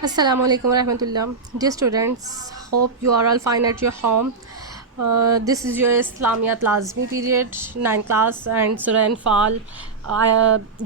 Assalamu alaikum warahmatullah. Dear students, hope you are all fine at your home. This is your Islamiyat Lazmi period, 9th class and Surah Anfal,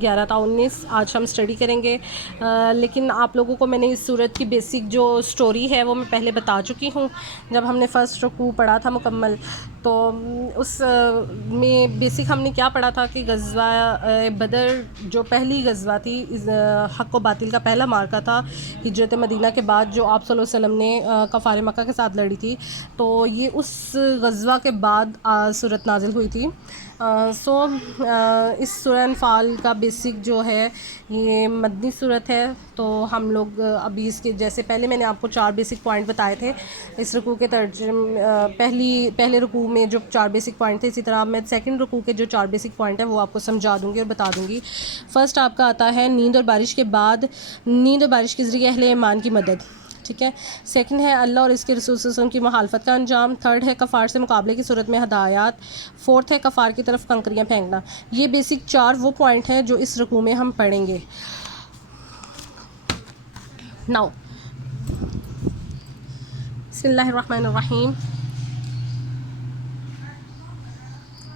11 تا 19 آج ہم study کریں گے. لیکن آپ لوگوں کو میں نے اس صورت کی بیسک جو سٹوری ہے وہ میں پہلے بتا چکی ہوں جب ہم نے فرسٹ رکوع پڑھا تھا مکمل. تو اس میں بیسک ہم نے کیا پڑھا تھا کہ غزوہ بدر جو پہلی غزوہ تھی، حق و باطل کا پہلا معرکہ تھا ہجرت مدینہ کے بعد، جو آپ صلی اللہ علیہ وسلم نے کفار مکہ کے ساتھ لڑی تھی. تو یہ اس غزوہ کے بعد صورت نازل ہوئی تھی. اس سورہ انفال کا بیسک جو ہے یہ مدنی صورت ہے. تو ہم لوگ ابھی اس کے جیسے پہلے میں نے آپ کو 4 بیسک پوائنٹ بتائے تھے اس رکوع کے پہلے رکوع میں جو 4 بیسک پوائنٹ تھے، اسی طرح میں سیکنڈ رکوع کے جو 4 بیسک پوائنٹ ہیں وہ آپ کو سمجھا دوں گی اور بتا دوں گی. فرسٹ آپ کا آتا ہے نیند اور بارش کے بعد، نیند اور بارش کے ذریعے اہل ایمان کی مدد. ٹھیک ہے. سیکنڈ ہے اللہ اور اس کے رسول صلی اللہ علیہ وسلم کی مخالفت کا انجام. تھرڈ ہے کفار سے مقابلے کی صورت میں ہدایات. فورتھ ہے کفار کی طرف کنکریاں پھینکنا. یہ بیسک 4 وہ پوائنٹ ہیں جو اس رکوع میں ہم پڑھیں گے. ناؤ بسم اللہ الرحمن الرحیم.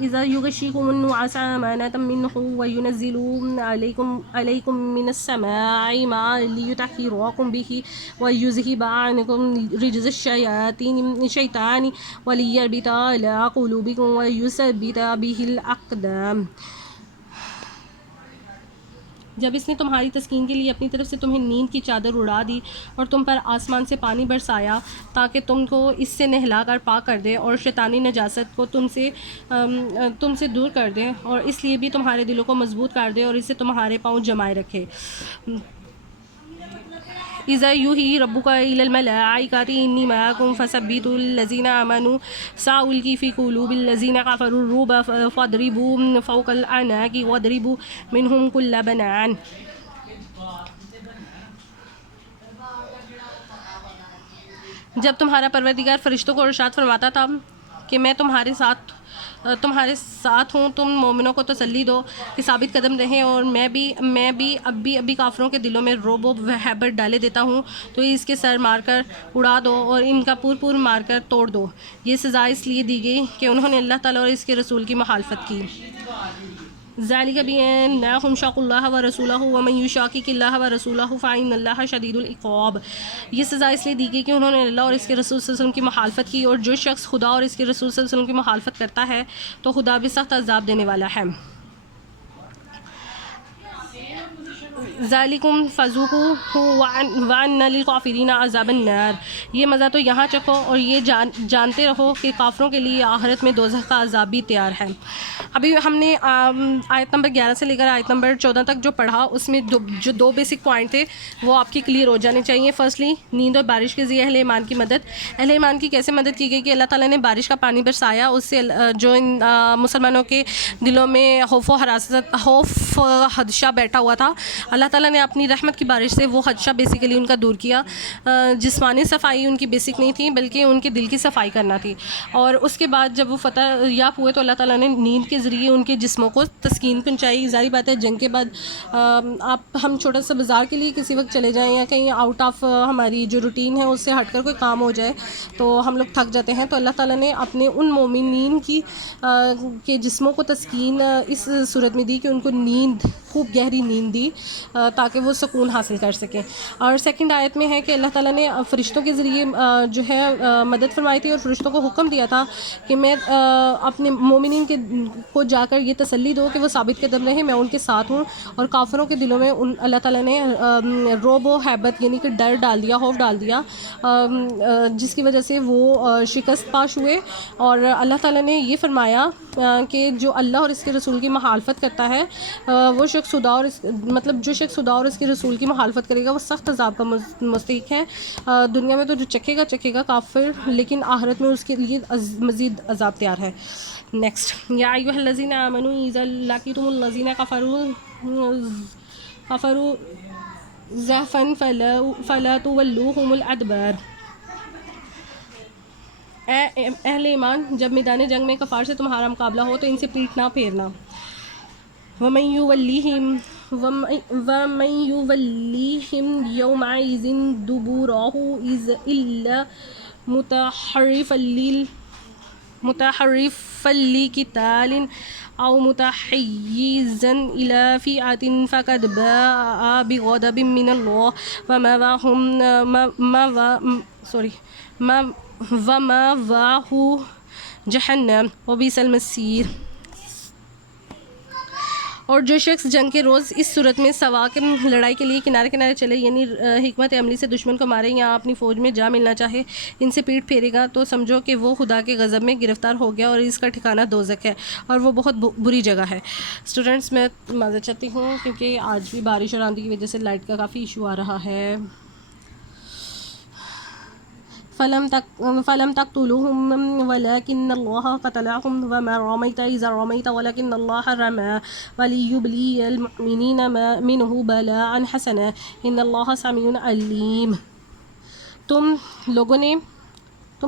اذا یغشیکم النعاس امانۃ منہ وینزل علیکم من السماء ماء لیطہرکم بہ ویذہب عنکم رجز الشیطان ولیربط علی قلوبکم ویثبت بہ الاقدام. جب اس نے تمہاری تسکین کے لیے اپنی طرف سے تمہیں نیند کی چادر اڑا دی اور تم پر آسمان سے پانی برسایا تاکہ تم کو اس سے نہلا کر پاک کر دے اور شیطانی نجاست کو تم سے دور کر دے، اور اس لیے بھی تمہارے دلوں کو مضبوط کر دے اور اسے تمہارے پاؤں جمائے رکھے. اذا یوحی ربک الی الملائکۃ انی معکم فثبتوا الذین آمنوا سألقی فی قلوب الذین کفروا الرعب فاضربوا فوق الاعناق واضربوا منہم کل بنان. جب تمہارا پروردگار فرشتوں کو ارشاد فرماتا تھا کہ میں تمہارے ساتھ ہوں، تم مومنوں کو تسلی دو کہ ثابت قدم رہیں، اور میں بھی ابھی کافروں کے دلوں میں رعب و ہیبت ڈالے دیتا ہوں، تو اس کے سر مار کر اڑا دو اور ان کا پور مار کر توڑ دو. یہ سزا اس لیے دی گئی کہ انہوں نے اللہ تعالیٰ اور اس کے رسول کی مخالفت کی. ذالک بأنہم شاقوا اللہ ورسولہ ومن یشاقق اللہ ورسولہ فإن اللہ شدید العقاب. یہ سزا اس لیے دی گئی کہ انہوں نے اللہ اور اس کے رسول صلی اللہ علیہ وسلم کی مخالفت کی، اور جو شخص خدا اور اس کے رسول صلی اللہ علیہ وسلم کی مخالفت کرتا ہے تو خدا بھی سخت عذاب دینے والا ہے. ذالکم فذوقوہ وان للکافرین عذاب النار. یہ مزہ تو یہاں چکھو اور یہ جانتے رہو کہ کافروں کے لیے آخرت میں دوزخ کا عذاب بھی تیار ہے. ابھی ہم نے آیت نمبر 11 سے لے کر آیت نمبر 14 تک جو پڑھا، اس میں جو 2 بیسک پوائنٹ تھے وہ آپ کی کلیئر ہو جانے چاہیے. فرسٹلی نیند اور بارش کے ذریعے اہل ایمان کی مدد. اہل ایمان کی کیسے مدد کی گئی کہ اللہ تعالیٰ نے بارش کا پانی برسایا، اس سے جو ان مسلمانوں کے دلوں میں خوف خدشہ بیٹھا ہوا تھا، اللہ تعالیٰ نے اپنی رحمت کی بارش سے وہ خدشہ بیسیکلی ان کا دور کیا. جسمانی صفائی ان کی بیسک نہیں تھی بلکہ ان کے دل کی صفائی کرنا تھی. اور اس کے بعد جب وہ فتح یاب ہوئے تو اللہ تعالیٰ نے نیند کے ذریعے ان کے جسموں کو تسکین پہنچائی. ظاہر بات ہے جنگ کے بعد ہم چھوٹا سا بازار کے لیے کسی وقت چلے جائیں یا کہیں آؤٹ آف ہماری جو روٹین ہے اس سے ہٹ کر کوئی کام ہو جائے تو ہم لوگ تھک جاتے ہیں، تو اللہ تعالیٰ نے اپنے ان مومنین کے جسموں کو تسکین اس صورت میں دی کہ ان کو نیند، خوب گہری نیند دی تاکہ وہ سکون حاصل کر سکیں. اور سیکنڈ آیت میں ہے کہ اللہ تعالیٰ نے فرشتوں کے ذریعے جو ہے مدد فرمائی تھی اور فرشتوں کو حکم دیا تھا کہ میں اپنے مومنین کو جا کر یہ تسلی دو کہ وہ ثابت قدم رہیں، میں ان کے ساتھ ہوں. اور کافروں کے دلوں میں اللہ تعالیٰ نے رعب و ہیبت یعنی کہ ڈر ڈال دیا، خوف ڈال دیا، جس کی وجہ سے وہ شکست پاش ہوئے. اور اللہ تعالیٰ نے یہ فرمایا کہ جو اللہ اور اس کے رسول کی مخالفت کرتا ہے وہ شخص خدا اور جو شخص خدا اور اس کے رسول کی مخالفت کرے گا وہ سخت عذاب کا مستحق ہے. دنیا میں تو جو چکھے گا کافر، لیکن آخرت میں اس کے لیے مزید عذاب تیار ہے. نیکسٹ، یا ایھا الذین آمنوا اذا لقیتم الذین کفروا زحفا فلا تولوہم الادبار. اے اہل ایمان، جب میدان جنگ میں کفار سے تمہارا مقابلہ ہو تو ان سے پیٹھ نہ پھیرنا. وَمَن يُوَلِّهِمْ وَمَن يُوَلِّهِمْ يَوْمَئِذٍ دُبُرَهُ إِلَّا متحرفا لقتال أو متحيزا إلى فئة فقد باء بغضب من الله ومأواه جہنم وبئس المصیر۔ اور جو شخص جنگ کے روز اس صورت میں سوا کے لڑائی کے لیے کنارے کنارے چلے، یعنی حکمت عملی سے دشمن کو مارے یا اپنی فوج میں جا ملنا چاہے، ان سے پیٹ پھیرے گا، تو سمجھو کہ وہ خدا کے غضب میں گرفتار ہو گیا اور اس کا ٹھکانہ دوزخ ہے، اور وہ بہت بری جگہ ہے۔ اسٹوڈنٹس، میں معذرت چاہتی ہوں کیونکہ آج بھی بارش اور آندھی کی وجہ سے لائٹ کا کافی ایشو آ رہا ہے۔ فلم تقتلوهم ولكن الله قتلهم وما رميت إذ رميت ولكن الله رمى وليبلي المؤمنين منه بلاء حسنا إن الله سميع عليم۔ تم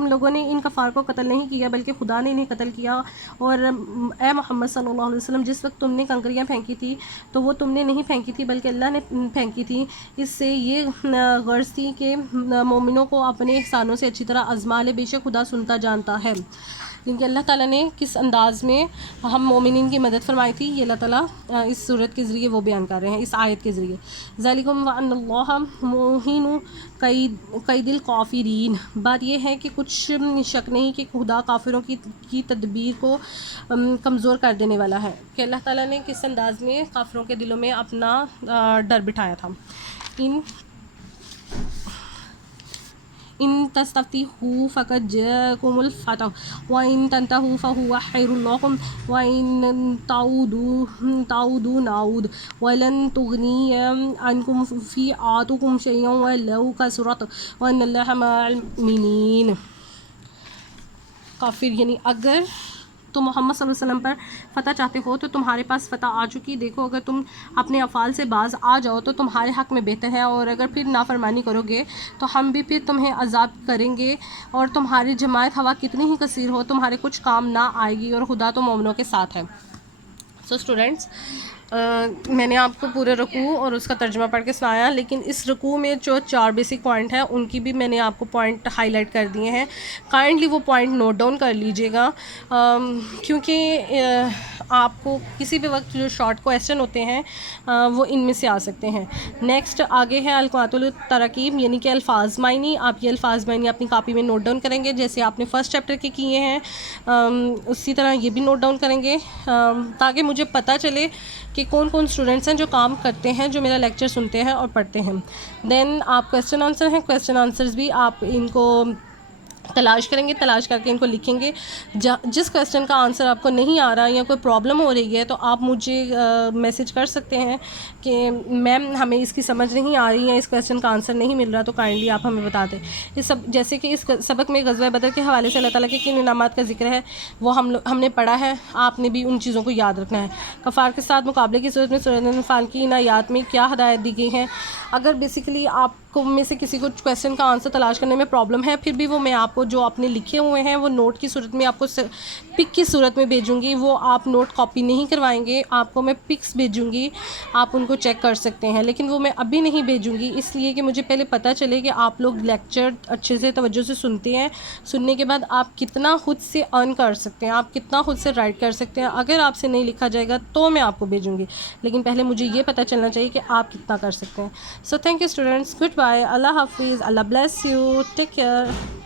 لوگوں نے ان کفار کو قتل نہیں کیا بلکہ خدا نے انہیں قتل کیا، اور اے محمد صلی اللہ علیہ وسلم، جس وقت تم نے کنکریاں پھینکی تھی تو وہ تم نے نہیں پھینکی تھی بلکہ اللہ نے پھینکی تھی۔ اس سے یہ غرض تھی کہ مومنوں کو اپنے احسانوں سے اچھی طرح آزما لے، بے شک خدا سنتا جانتا ہے۔ لیکن اللہ تعالیٰ نے کس انداز میں ہم مومنین کی مدد فرمائی تھی، یہ اللہ تعالیٰ اس صورت کے ذریعے وہ بیان کر رہے ہیں، اس آیت کے ذریعے۔ ذالکم وان اللہ موہن قید الکافرین۔ بات یہ ہے کہ کچھ شک نہیں کہ خدا کافروں کی تدبیر کو کمزور کر دینے والا ہے، کہ اللہ تعالیٰ نے کس انداز میں کافروں کے دلوں میں اپنا ڈر بٹھایا تھا۔ ان تستفتحوا فقد جاءكم الفتح وان تنتهوا فهو خير لكم وان تعودوا نعود ولن تغني عنكم فئاتكم شيئا ولو كثرت وان الله مع المؤمنين۔ کافر یعنی اگر تم محمد صلی اللہ علیہ وسلم پر فتح چاہتے ہو تو تمہارے پاس فتح آ چکی۔ دیکھو، اگر تم اپنے افعال سے باز آ جاؤ تو تمہارے حق میں بہتر ہے، اور اگر پھر نافرمانی کرو گے تو ہم بھی پھر تمہیں عذاب کریں گے، اور تمہاری جماعت ہوا کتنی ہی کثیر ہو تمہارے کچھ کام نہ آئے گی، اور خدا تو مومنوں کے ساتھ ہے۔ سو اسٹوڈنٹس، میں نے آپ کو پورے رکوع اور اس کا ترجمہ پڑھ کے سنایا، لیکن اس رکوع میں جو 4 بیسک پوائنٹ ہیں ان کی بھی میں نے آپ کو پوائنٹ ہائی لائٹ کر دیے ہیں۔ کائنڈلی وہ پوائنٹ نوٹ ڈاؤن کر لیجئے گا، کیونکہ آپ کو کسی بھی وقت جو شارٹ کویسچن ہوتے ہیں وہ ان میں سے آ سکتے ہیں۔ نیکسٹ آگے ہے القواعد التراکیب، یعنی کہ الفاظ معنی۔ آپ یہ الفاظ معنی اپنی کاپی میں نوٹ ڈاؤن کریں گے، جیسے آپ نے فرسٹ چیپٹر کے کیے ہیں اسی طرح یہ بھی نوٹ ڈاؤن کریں گے، تاکہ مجھے پتہ چلے کہ کون کون اسٹوڈنٹس ہیں جو کام کرتے ہیں، جو میرا لیکچر سنتے ہیں اور پڑھتے ہیں۔ دین آپ کویسچن آنسر ہیں، کویسچن آنسرز بھی آپ ان کو تلاش کریں گے، تلاش کر کے ان کو لکھیں گے۔ جس کویسچن کا آنسر آپ کو نہیں آ رہا یا کوئی پرابلم ہو رہی ہے تو آپ مجھے میسج کر سکتے ہیں کہ میم ہمیں اس کی سمجھ نہیں آ رہی ہے، اس کویسچن کا آنسر نہیں مل رہا، تو کائنڈلی آپ ہمیں بتا دیں۔ جیسے کہ اس سبق میں غزوہ بدر کے حوالے سے اللہ تعالیٰ کے کن انعامات کا ذکر ہے وہ ہم نے پڑھا ہے، آپ نے بھی ان چیزوں کو یاد رکھنا ہے۔ کفار کے ساتھ مقابلے کی صورت میں سورہ انفال کی ان آیات میں کیا ہدایت دی گئی ہیں۔ اگر بیسیکلی آپ کو میں سے کسی کو کویسچن کا آنسر تلاش کرنے میں پرابلم ہے، پھر بھی وہ میں آپ کو جو آپ نے لکھے ہوئے ہیں وہ نوٹ کی صورت میں آپ کو پک کی صورت میں بھیجوں گی، وہ آپ نوٹ کاپی نہیں کروائیں گے، آپ کو میں پکس بھیجوں گی، آپ ان کو چیک کر سکتے ہیں، لیکن وہ میں ابھی نہیں بھیجوں گی، اس لیے کہ مجھے پہلے پتہ چلے کہ آپ لوگ لیکچر اچھے سے توجہ سے سنتے ہیں، سننے کے بعد آپ کتنا خود سے ارن کر سکتے ہیں، آپ کتنا خود سے رائٹ کر سکتے ہیں۔ اگر آپ سے نہیں لکھا جائے گا تو میں آپ کو بھیجوں گی، لیکن پہلے مجھے یہ پتہ چلنا چاہیے کہ آپ کتنا کر سکتے ہیں۔ So thank you students, good bye, اللہ حافظ، Allah bless you, take care.